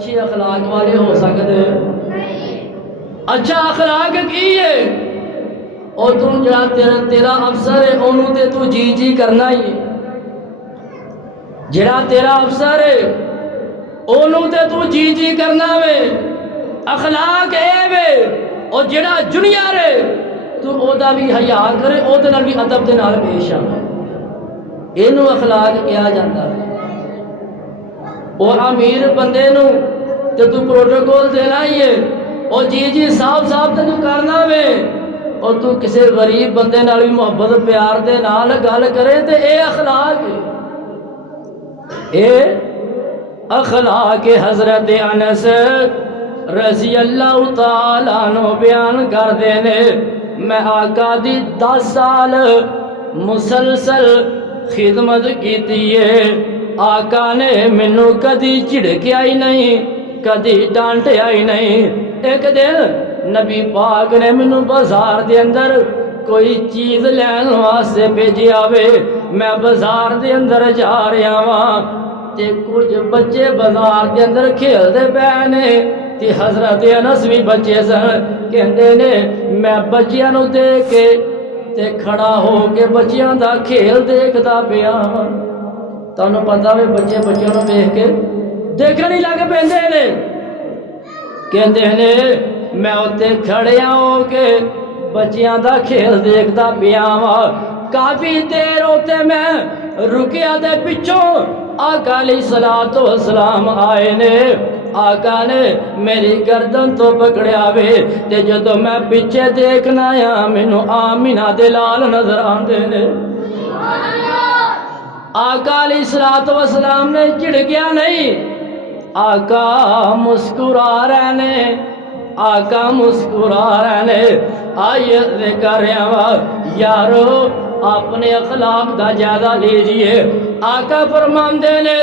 اچھے اخلاق والے ہو سکتے؟ اچھا اخلاق کی ہے؟ اور تم جڑا تیرا افسر ہے انہوں تے تو جی جی کرنا ہی، جڑا تیرا افسر ہے انہوں تے تو جی جی کرنا وے، اخلاق اے وے۔ اور جڑا جونیئر ہے تو او دا بھی حیا کرے، او دے نال بھی ادب دے نال پیش آ، اینو اخلاق کیا جاتا ہے۔ اور امیر بندے نو تے تو پروٹوکول دینا ہی ہے، اور جی جی صاحب صاحب تے تو کرنا وے، اور تو کسی غریب بندے نال بھی محبت پیار دے نال گل کرے تے اے اخلاق ہے، اے اخلاق حضرت انس رضی اللہ تعالیٰ عنہ بیان کر دینے۔ میں آقا دی 10 سال مسلسل خدمت کیتی ہے، آقا نے مینو کدی جھڑکیا ہی نہیں، کدی ڈانٹیا ہی نہیں۔ ایک دن نبی پاک نے مینو بازار دے اندر کوئی چیز لین واسطے بھیجیا وے، میں بازار دے اندر جا رہا ہاں تے کچھ بچے بازار دے اندر کھیل دے پے نے، تے حضرت انس بھی بچے سن، کہندے نے میں بچیاں نو دیکھ کے تے کھڑا ہو کے بچیاں دا کھیل دیکھدا پیا۔ تانوں پتہ وے بچے بچیاں نو دیکھ کے دیکھن ہی لگ پیندے نے، کہندے نے میں اوتے کھڑیا ہو کے بچیاں دا کھیل دیکھدا پیا وا۔ کافی دیر ہوتے میں رکیا دے پچھوں آقا علیہ الصلوۃ والسلام آئے نے، آقا نے میری گردن تو پکڑیا وے، تے جدوں میں پیچھے دیکھنا آیا مینوں آمینہ دے لال نظر آندے نے۔ آقا علیہ الصلوۃ والسلام نے جھڑکیا نہیں، آقا مسکرا رہے نے، آقا مسکرا رہے نے۔ آئیے ذکر یارو اپنے اخلاق دا جائزہ لیجئے۔ آقا فرماندے نے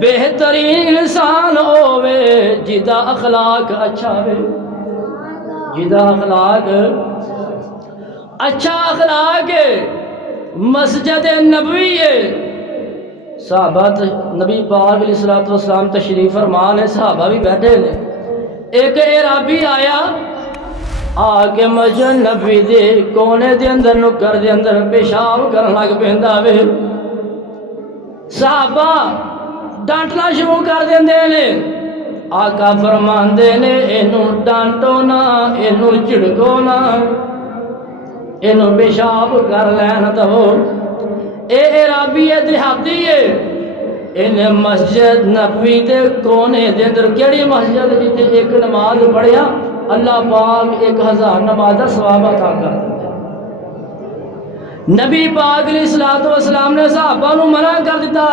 بہترین انسان ہووے جدا اخلاق اچھا وے، جدا اخلاق اچھا اخلاق ہے۔ مسجد نبوی ہے، صحابہ نبی پاک علیہ الصلوۃ والسلام تشریف فرما نے، صحابہ بھی بیٹھے نے۔ ایک اعرابی آیا آ کے مسجد نبوی دے کونے دے اندر نکر دے اندر پیشاب کرن لگ پیندا وے، صحابہ ڈانٹنا شروع کر دیندے نے۔ آقا فرماندے نے اینو ڈانٹو نا، اینو جھڑکو نا، اینو پیشاب کر لین دو۔ اے اعرابی ہے، دیہاتی ہے، انہیں مسجد نبوی دے کونے دے اندر کیڑی مسجد جیتے ایک نماز پڑھیا اللہ پاک 1000 نماز دا ثواب عطا کر دیتا۔ نبی پاک علیہ الصلوۃ والسلام نے صحابہ نو منع کر دیتا،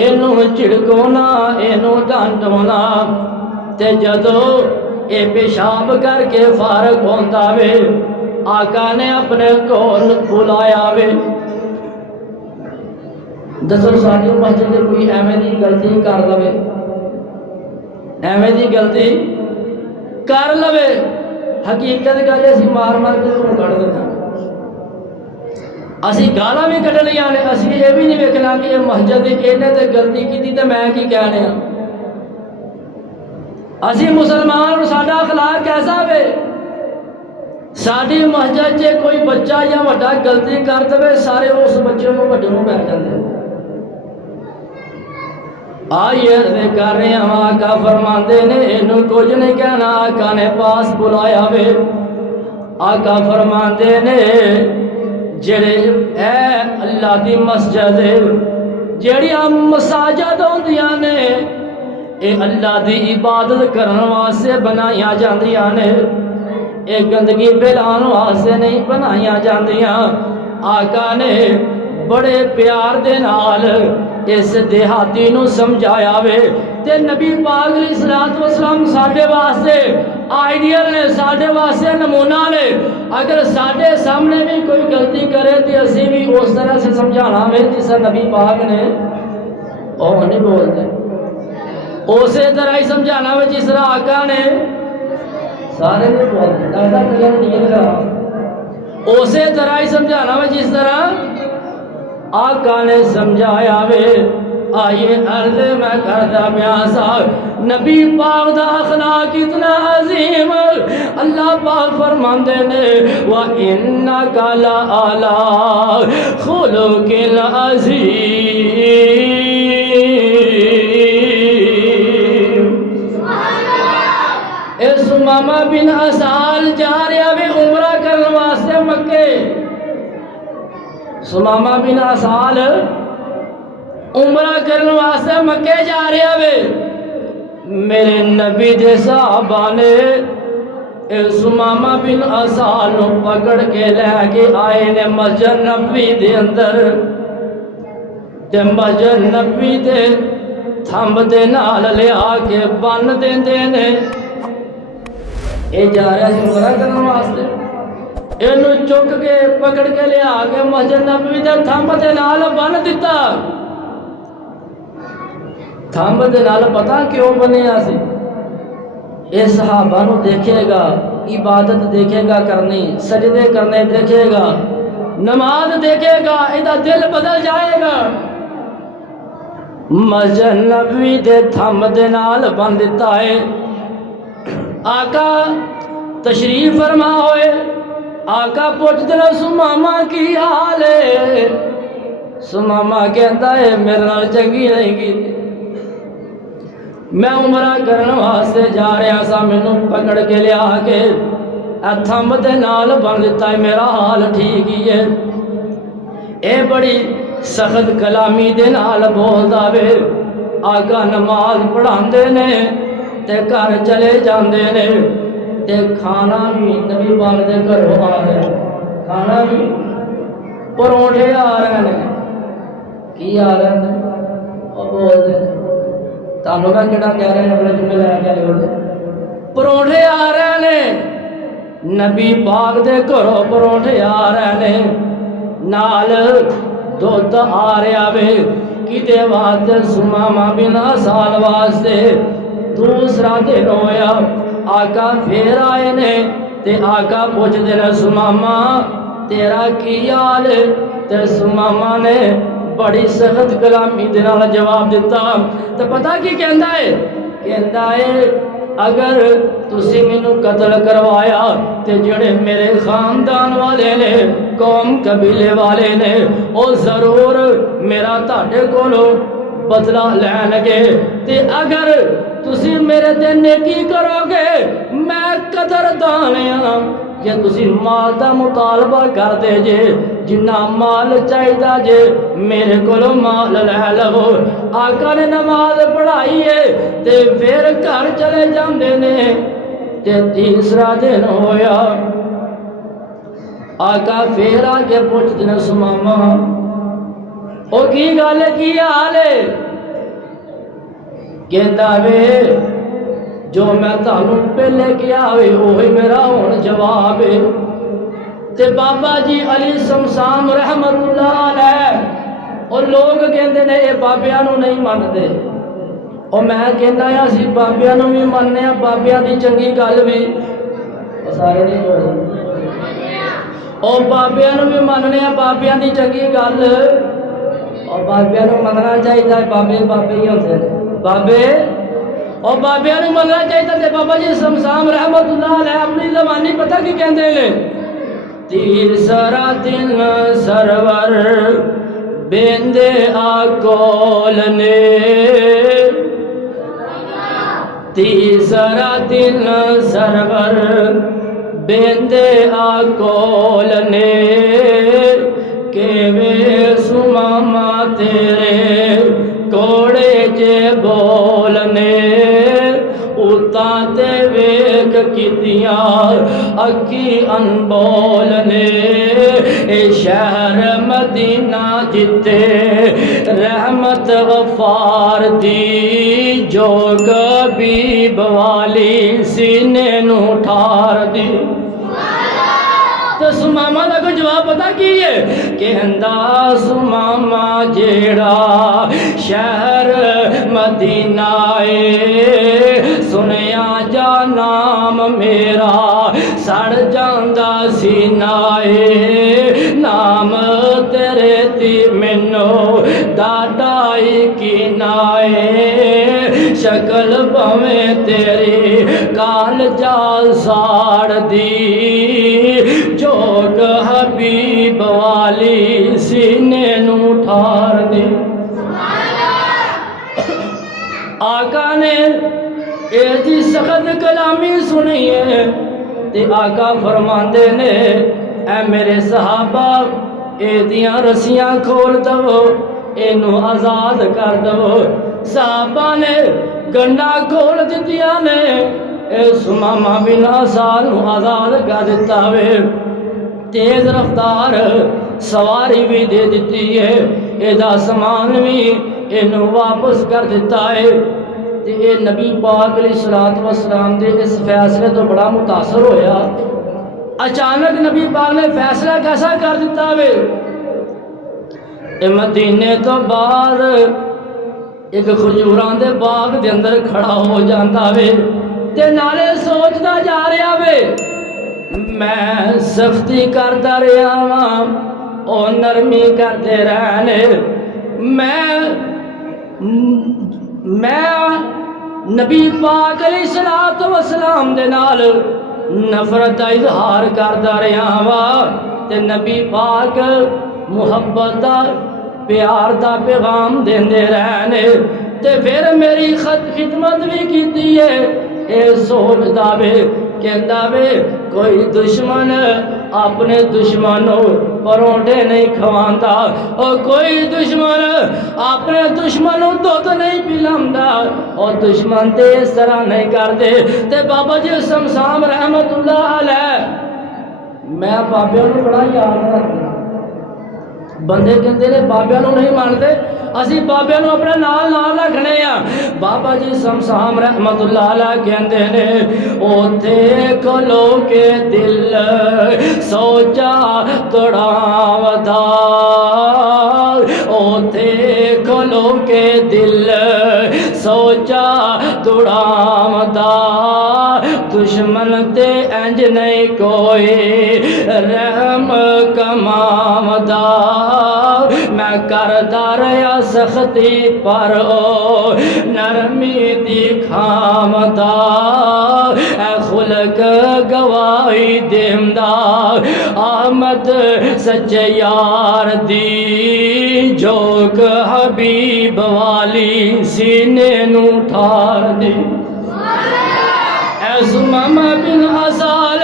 اینو جھڑکو نا، اینو ڈانٹو نا، تے جدو اے پیشاب کر کے فارغ ہوندا وے آقا نے اپنے کول بلایا وے۔ دسو ساڈی مسجد کوئی ایویں دی غلطی کر لوے، ایویں دی غلطی کر لوے، حقیقت گل اسی مار مار کے توں کڈ دینا، اسی گالاں بھی کڈنیاں نے، اسی یہ بھی نہیں ویکھنا کہ یہ مسجد اینے تے غلطی کیتی تے میں کی کہنے ہاں۔ اسی مسلمان اور ساڈا اخلاق کیسا وے؟ ساڈی مسجد چ کوئی بچہ یا وڈا غلطی کر دے سارے اس بچے کو وڈے نوں بیٹھ جاندے۔ آئیے عرض کر رہے ہیں آقا فرماندے نے اینو کچھ نہیں کہنا، آقا نے پاس بلایا وے۔ آقا فرماندے نے جڑے اے اللہ دی مسجد جڑیاں مساجد ہوندیاں نے اے اللہ دی عبادت کرن واسطے بنائیاں جاندیاں نے، اے گندگی پھیلان واسطے نہیں بنائیاں جاندیاں۔ آقا نے بڑے پیار دے نال اس دیہاتی نو سمجھایا وے، تے نبی پاک علیہ الصلوۃ والسلام ساڈے واسطے آئیڈیل نے، ساڈے واسطے نمونہ نے۔ اگر ساڈے سامنے بھی کوئی غلطی کرے تے اسی بھی اس طرح سے سمجھانا وے جس طرح نبی پاک نے او نہیں بولتے، اسی طرح ہی سمجھانا وے جس طرح آقا نے سارے نے بولتے، دادا کلیاں نہیں لگا، اسی طرح ہی سمجھانا وے جس طرح آقا نے سمجھایا وے۔ آئیے عرض میں کردہ پیاسا نبی پاک دا اخلاق اتنا عظیم اللہ پاک فرماندے نے وَإِنَّكَ لَعَلَىٰ خُلُقٍ عَظِيمٍ۔ اے سمامہ بن اسال جا رہا وے عمرہ کرنے واسطے مکے۔ سمامہ بن اسال عمرہ کرنے واسطے مکے جا رہا وے۔ میرے نبی دے صحابہ نے سمامہ بن اسال نو پکڑ کے لے کے آئے نے مسجد نبوی دے اندر تے مسجد نبوی دے تھمب دے نال لیا کے بن دیندے نے۔ اے جا رہا سی عمرہ کرنے واسطے، اینو چک کے پکڑ کے لیا کے مسجد نبوی دے تھمب دے نال بن دیتا۔ تھمب دے نال پتہ کیوں بنیا سی؟ اے صحابہ نو دیکھے گا، عبادت دیکھے گا کرنی، سجدے کرنے دیکھے گا، نماز دیکھے گا، ایدہ دل بدل جائے گا۔ مسجد نبوی دے تھمب دے نال بن دیتا ہے۔ آقا تشریف فرما ہوئے، آقا پوچھ دینا سمامہ کی حال ہے؟ سمامہ کہتا ہے میرے نال چنگی نہیں کی، میں عمرہ کرنے واسطے جا رہا سا، مینوں پکڑ کے لیا کے تھمب دے نال بن دیتا ہے، میرا حال ٹھیک ہی ہے۔ اے بڑی سخت کلامی دے نال بولدا وے۔ آقا نماز پڑھاندے نے تے گھر چلے جاندے نے تے کھانا بھی نبی پاک دے گھروں آ رہا ہے، کھانا بھی پروٹھے آ رہے ہیں۔ کی آ رہے ہیں؟ اور بول دے تانوں کا کہڑا کہہ رہے ہیں اپنے جملے لے کے لوٹ پروٹھے آ رہے ہیں، نبی پاک دے گھروں پروٹھے آ رہے ہیں، نال دودھ آ رہا وے کدے واسطے؟ سمامہ بن اسال واسطے۔ دوسرا دن ہویا، آقا پھر آئے نے تے آقا پوچھ دینا سمامہ تیرا کی حال ہے؟ تے سمامہ نے بڑی سخت کلامی دے نال جواب دیتا۔ تے پتہ کی کہندا ہے؟ کہندا ہے اگر تسی مینوں قتل کروایا تے جڑے میرے خاندان والے نے، قوم قبیلے والے نے، او ضرور میرا تہاڈے کولوں بدلہ لین گے، تے اگر تسی میرے تے نیکی کرو گے میں قدردان ہاں۔ جے تسی مال دا مطالبہ کر دے جے، جنہ مال چاہیدا جے میرے کولوں مال لے لو۔ آقا نے نماز پڑھائی ہے تے پھر گھر چلے جاندے نے۔ تے تیسرا دن ہویا، آقا پھر آ کے پوچھ دینا سمامہ او کی گل کی حال ہے؟ کہندا وے جو میں تانوں پہلے کیا ہوئے وہی میرا ہون جواب ہے۔ تے بابا جی علی شمشان رحمت اللہ علیہ اور لوگ کہندے نے اے بابیاں نو نہیں مندے، اور میں کہندا یا سی بابیاں نو بھی مننے آ، بابیاں دی چنگی گل بھی سارے نہیں بولے، اور بابیاں نو بھی مننے آ، بابیاں دی چنگی گل، اور بابیاں نو مننا چاہیے۔ بابے بابے ہی ہوندے نے، بابے اور بابیاں نو مننا چاہیے۔ تے بابا جی شمشان رحمت اللہ علیہ اپنی زبانی پتہ کی کہندے نے؟ تیسرا دن سرور بیندے آکول نے، تیسرا دن سرور بیندے آکول نے، کہ وے سمامہ تیرے کوڑے جے بولنے، اتاں تے ویک کتیاں اکی انبولنے، اے شہر مدینہ جتے رحمت غفار دی، جو کبھی بوالی سینے نو ٹھار دی۔ تو سمامہ دا کو جواب پتا کی ہے؟ کہندا سمامہ جیڑا شہر مدینہ اے، سنیا جا نام میرا سڑ جاندا سینہ اے، نام تیرے تی مینوں ڈاڈا لائی کی نائے شکل بھویں تیری کال جال ساڑ دی جوگ حبیب والی سینے نو ٹھار دی آقا نے ایسی سخت کلامی سنی ہے تے آقا فرماندے نے اے میرے صحابہ اے دیاں رسیاں کھول دو اینو آزاد کر دو صحابہ نے گنڈا کھول دتیاں نے اے سمامہ بن آسال نو آزاد کر دیتا وے تیز رفتار سواری بھی دے دیتی ہے ایدہ سامان بھی اینو واپس کر دیتا ہے تے اے نبی پاک علیہ السلام دے اس فیصلے تو بڑا متاثر ہویا اچانک نبی پاک نے فیصلہ کیسا کر دیتا وے اے مدینے تو بعد ایک کھجوراں دے باغ دے اندر کھڑا ہو جاندا وے تے نالے سوچدا جا رہا وے میں سختی کردا رہا ہاں او نرمی کردے رہنے میں نبی پاک علیہ السلام دے نال نفرت دا اظہار کردا رہا ہاں تے نبی پاک محبت دا پیار دا پیغام دیندے رہنے تے پھر میری خدمت بھی کیتی ہے اے سوچدا وے کہندا وے کوئی دشمن اپنے دشمنوں پروٹے نہیں کھواندا اور کوئی دشمن اپنے دشمنوں دودھ نہیں پلاندا اور دشمن تے اس طرح نہیں کردے تے بابا جی سمسام رحمت اللہ علیہ میں بابیاں نوں بڑا یاد رکھنا بندے کہندے نے بابیاں نوں نہیں مانتے اسی بابیاں نوں اپنے نال نال رکھنے ہاں بابا جی سمسام رحمت اللہ علیہ کہندے نے اوتھے کھلو کے دل سوچا تڑاودا اوتھے کھلو کے دل سوچا تڑاودا دشمن تے انج نہیں کوئی رحم کماودا میں کردا رہا سختی پر او نرمی دکھاودا اے خلق گواہی دیمدا آمد سچے یار دی جوگ حبیب والی سینے نو ٹھار دی اے سمامہ بن آسال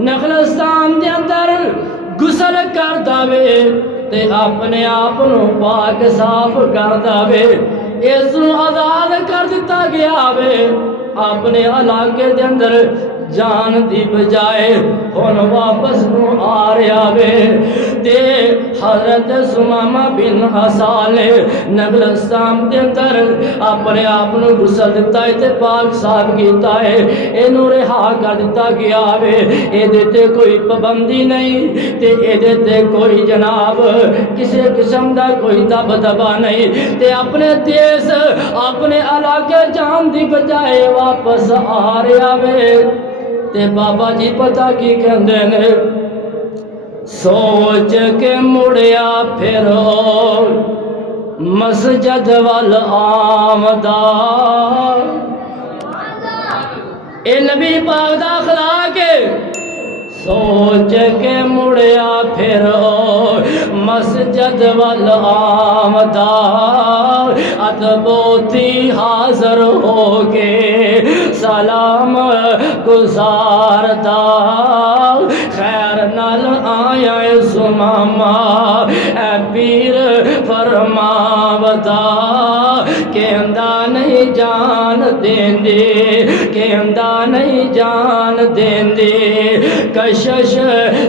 نخلستان دے اندر غسل کردا وے تے اپنے آپ نو پاک صاف کردا وے اس نو آزاد کر دیتا گیا وے اپنے علاقے دے اندر جان دی بجائے ہن واپس نو آ رہا وے تے حضرت سمامہ بن آسال نخلستان دے اندر اپنے آپ نو غسل دتا ہے تے پاک صاف کیتا ہے اینو رہا کر دیتا گیا وے اے دے تے کوئی پابندی نہیں تے اے دے تے کوئی جناب کسی قسم دا کوئی دبدبا نہیں تے اپنے دیس اپنے علاقے جان دی بجائے واپس آ رہا وے تے بابا جی پتہ کی کہندے نے سوچ کے مڑیا پھرو مسجد وال آمدا اے نبی پاک دا اخلاق سوچ کے مڑیا پھرو مسجد وال آمدا اتبوتی حاضر ہو کے سلام گزاردا خیر نال آیا سمامہ اے پیر فرماودا کہندا نہیں جان دیندے کہندا نہیں جان دیندے کشش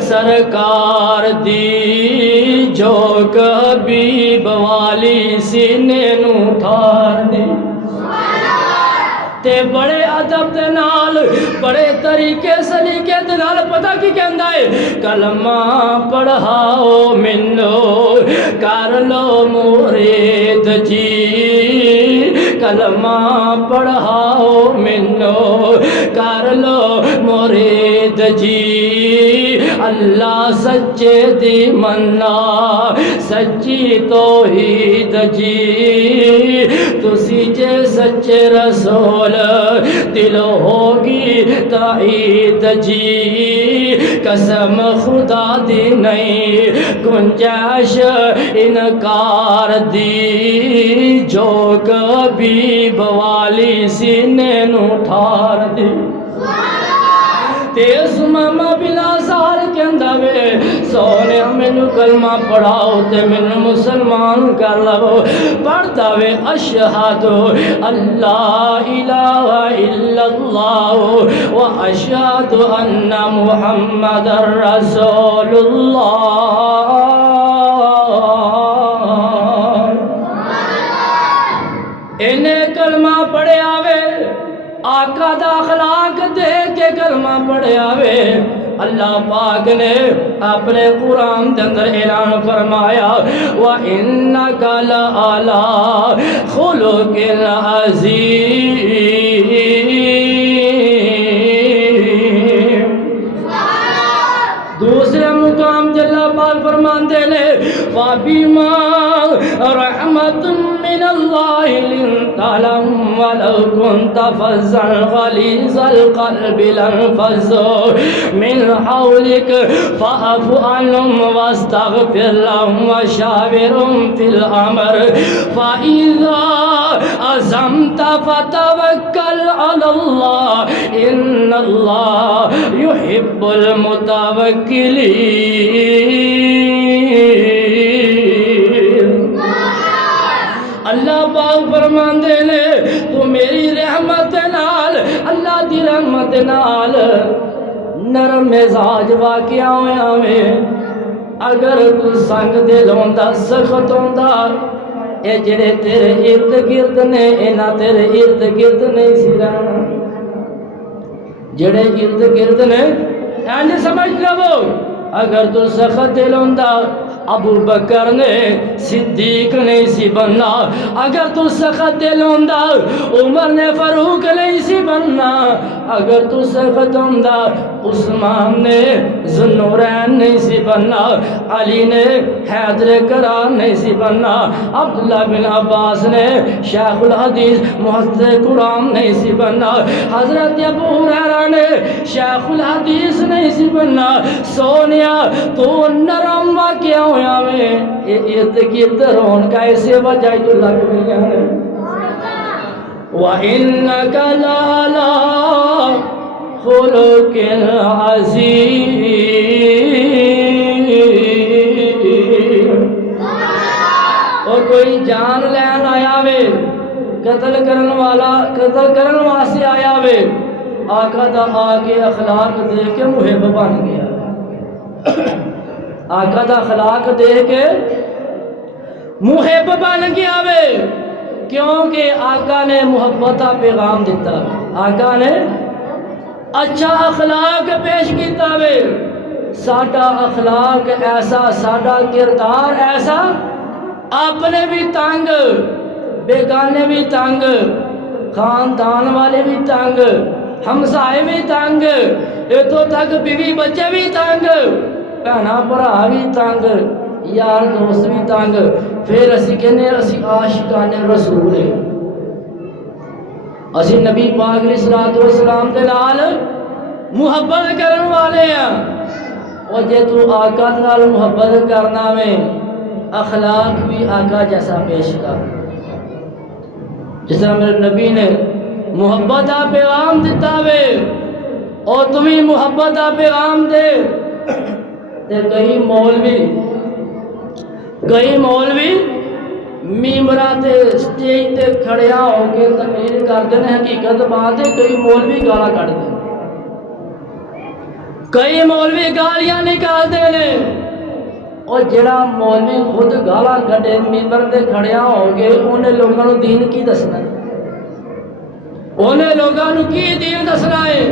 سرکار دی جو حبیب والی سینے نو ٹھار دی تے بڑے ادب دے نال بڑے طریقے سلیقے دے نال پتہ کی کہندا ہے کلمہ پڑھاؤ مینوں کر لو مرید جی کلمہ پڑھاؤ مینوں کر لو مرید جی اللہ سچے دی منا سچی توحید جی تسی جے سچے رسول دل ہوگی تائید جی قسم خدا دی نہیں گنجائش انکار دی جو کبھی بوالی سینے نو ٹھار دی تیس ماما بلا سال کے اندر سونے مینو کلمہ پڑھاؤ تے مینو مسلمان کر لو پڑھتا وے اشہد اللہ الہ الا اللہ و اشہد ان محمد رسول اللہ انہیں کلمہ پڑھے آوے آقا دا اخلاق دیکھ کے کلمہ پڑھے آوے اللہ پاک نے اپنے قرآن کے اندر اعلان فرمایا وَإِنَّكَ لَعَلَىٰ خُلُقٍ عَظِيمٍ دوسرے مقام جلہ پاک فرماندے لے وَبِمَا رَحْمَةٌ مِّنَ اللَّهِ لِنْتَ لَهُمْ وَلَوْ كُنْتَ فَظًّا غَلِيظَ الْقَلْبِ لَانفَضُّوا مِنْ حَوْلِكَ فَاعْفُ عَنْهُمْ وَاسْتَغْفِرْ لَهُمْ وَشَاوِرْهُمْ فِي الْأَمْرِ فَإِذَا عَزَمْتَ فَتَوَكَّلْ عَلَى اللَّهِ إِنَّ اللَّهَ يُحِبُّ الْمُتَوَكِّلِينَ اللہ پاک فرماندے نے تو میری رحمت نال اللہ دی رحمت نال نرم مزاج واقعہ ہویا میں اگر تو سنگ دل ہوندا سخت ہوندا اے جڑے تیرے ارد گرد نے انہاں تیرے ارد گرد نہیں سی رہنا جڑے ارد گرد نے انج سمجھ لو اگر تو سخت دل ہوندا ابو بکر نے صدیق نہیں سی بننا اگر تو سخت دل ہوندا عمر نے فاروق نہیں سی بننا اگر تو سخت ہوندا عثمان نے ذوالنورین نہیں سی بننا علی نے حیدر کرار نہیں سی بننا عبداللہ بن عباس نے شیخ الحدیث محدث قرآن نہیں سی بننا حضرت ابو ہریرہ نے شیخ الحدیث نہیں سی بننا سونیا تو نرم واقعہ ہویا میں ارد گرد رون کا ایسے وجہ تو لگ گئی ہے وَإِنَّكَ لَعَلَىٰ خُلُقٍ عَظِيمٍ اور کوئی جان لین آیا وے قتل کرن والا قتل کرن واسطے آیا وے آقا دا آگے اخلاق دیکھ کے محب بن گیا آقا دا اخلاق دیکھ کے محب بن گیا وے کیونکہ آقا نے محبت کا پیغام دیتا آقا نے اچھا اخلاق پیش کیتا وے ساڈا اخلاق ایسا ساڈا کردار ایسا اپنے بھی تنگ بیگانے بھی تنگ خاندان والے بھی تنگ ہمسائے بھی تنگ اتوں تک بیوی بچے بھی تنگ بہنا بھرا بھی تنگ یار دوست بھی تنگ پھر اسی کہنے اسی عاشقان رسول ہیں اسی نبی پاک علیہ الصلوۃ والسلام دے نال محبت کرن والے ہیں اور جے تو آقا نال محبت کرنا میں اخلاق بھی آقا جیسا پیش کر جس طرح میرے نبی نے محبت کا پیغام دیتا وے اور تمہیں محبت کا پیغام دے تے کئی مولوی میمرا تے سٹیج تے کھڑیا ہو کے تقریر کرتے ہیں حقیقت بات ہے کئی مولوی گالا کھڑتے ہیں کئی مولوی گالیاں نکالتے ہیں اور جڑا مولوی خود گالا کھڑے میمبر تے کھڑیا ہو گے انہیں لوگوں کو دین کی دسنا ہے انہیں لوگوں کی دین دسنا ہے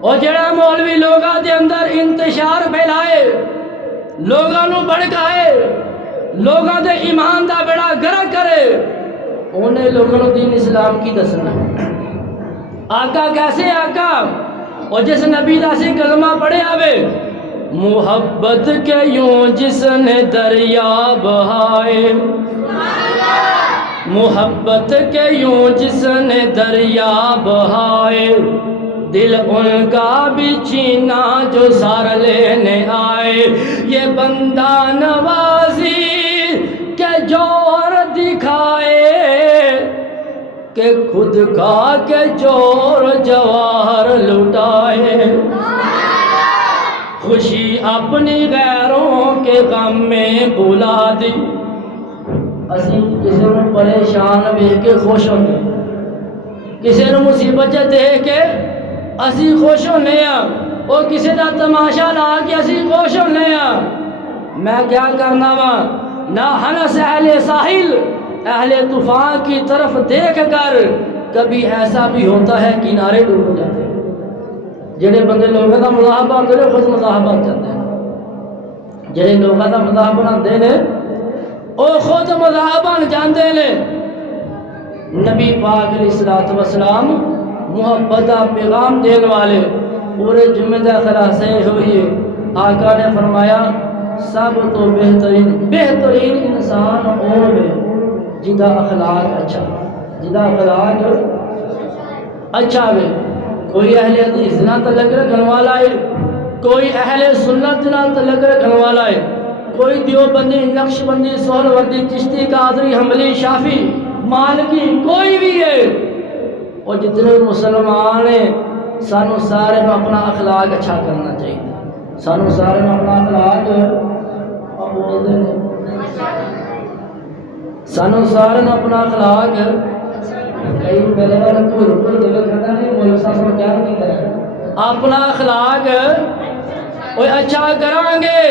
اور جڑا مولوی لوگوں دے اندر انتشار پھیلائے لوگوں کو بھڑکائے لوگوں دے ایمان دا بیڑا گرک کرے انہیں لوگوں کو دین اسلام کی دسنا آقا کیسے آقا اور جس نبی دا سی کلمہ پڑھے آوے محبت کے یوں جس نے دریا بہائے، محبت کے یوں جس نے دریا بہائے، دل ان کا بھی چھینا جو زار لینے آئے۔ یہ بندہ نوازی کے جوہر دکھائے کہ خود کا کے جور جواہر لٹائے، خوشی اپنی غیروں کے غم میں بھلا دی۔ اسی کسی نے پریشان دیکھ کے خوش ہوتے، کسی نے مصیبت دیکھ کے اسی خوش ہونے ہاں، اور کسی کا تماشا لا کے اسی خوش ہونے ہاں۔ میں کیا کرنا وا نہ ہنس اہل ساحل، اہل طوفان کی طرف دیکھ کر کبھی ایسا بھی ہوتا ہے کنارے ڈوب جاتے ہیں۔ جڑے بندے لوگوں کا مذاق کرتے ہیں خود مذاق کرتے ہیں، جڑے لوگوں کا مذاق بناتے ہیں وہ خود مذاق بن جاتے ہیں۔ نبی پاک علیہ الصلوۃ والسلام محبت کا پیغام دینے والے پورے جمعہ کا خلاصہ ہوئی، آقا نے فرمایا سب تو بہترین انسان وہ ہے جدا اخلاق اچھا، جدا اخلاق اچھا ہے۔ کوئی اہل حدیث نہ تعلق رکھنے والا ہے، کوئی اہل سنت نہ تعلق رکھنے والا ہے، کوئی دیوبندی، نقشبندی، سہروردی، چشتی، قادری، حنبلی، شافعی، مالکی، کوئی بھی ہے، اور جتنے مسلمان ہیں سانو سارے میں اپنا اخلاق اچھا کرنا چاہیے۔ سانو سارے میں اپنا اخلاق سانو سارے میں اپنا اخلاق اپنا اخلاق اچھا کریں گے،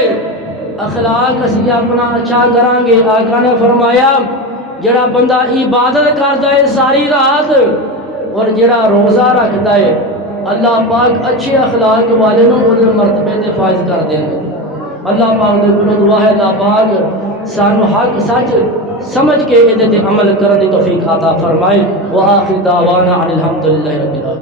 اخلاق اسی اپنا اچھا کریں گے۔ آقا نے فرمایا جڑا بندہ عبادت کرتا ہے ساری رات اور جڑا روزہ رکھتا ہے، اللہ پاک اچھے اخلاق والے نو وہ مرتبے تے فائز کر دیں گے۔ اللہ پاک دے کولوں دعا ہے اللہ پاک سانو حق سچ سمجھ کے عمل کرنے کی توفیق عطا فرمائے۔ وآخر دعوانا ان الحمدللہ رب العالمین۔